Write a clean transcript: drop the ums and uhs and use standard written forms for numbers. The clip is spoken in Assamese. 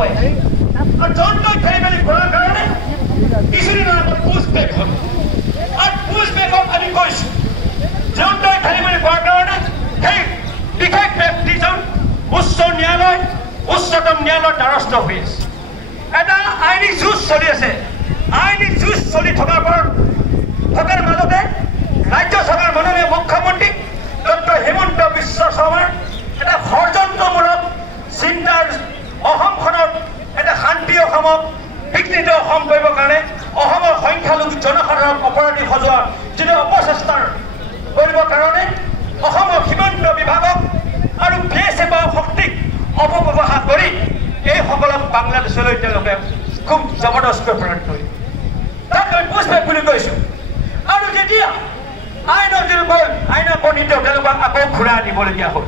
হয় আৰু জনতাই খেলি কৰাৰ কাৰণে কিছুদিনৰ আগত পুষ্পবেগ হ'ল আৰু পুষ্পবেগক আমি কৈছোঁ জনতাই খেলি কৰাৰ কাৰণে সেই বিশেষ ব্যক্তিজন উচ্চ ন্যায়ালয় উচ্চতম ন্যায়ালয়ৰ দ্বাৰস্থ হৈ আছে এটা আইনী যুঁজ চলি আছে আইনী যুঁজ চলি থকাৰ মাজতে ৰাজ্য চৰকাৰ মাননীয় মুখ্যমন্ত্ৰী ডক্টৰ হিমন্ত বিশ্ব শৰ্মাৰ এটা ষড়যন্ত্ৰমূলক চিন্তাৰ অসমখনত এটা শান্তি অসমক বিকৃত অসম কৰিবৰ কাৰণে অসমৰ সংখ্যালঘু জনসাধাৰণক অপৰাধী সজোৱাৰ যিটো অপচেষ্টাৰ কৰিবৰ কাৰণে অসমৰ সীমান্ত বিভাগক আৰু BSF শক্তিক অপব্যৱহাৰ কৰি এইসকলক বাংলাদেশলৈ তেওঁলোকে খুব জবৰদস্তি প্ৰেৰণ কৰি তাক আমি পুষ্পবেগ বুলি কৈছোঁ আৰু যেতিয়া আইনৰ যিটো আইনৰ পণ্ডিত তেওঁলোকক আকৌ ঘূৰাই আনিবলগীয়া হ'ল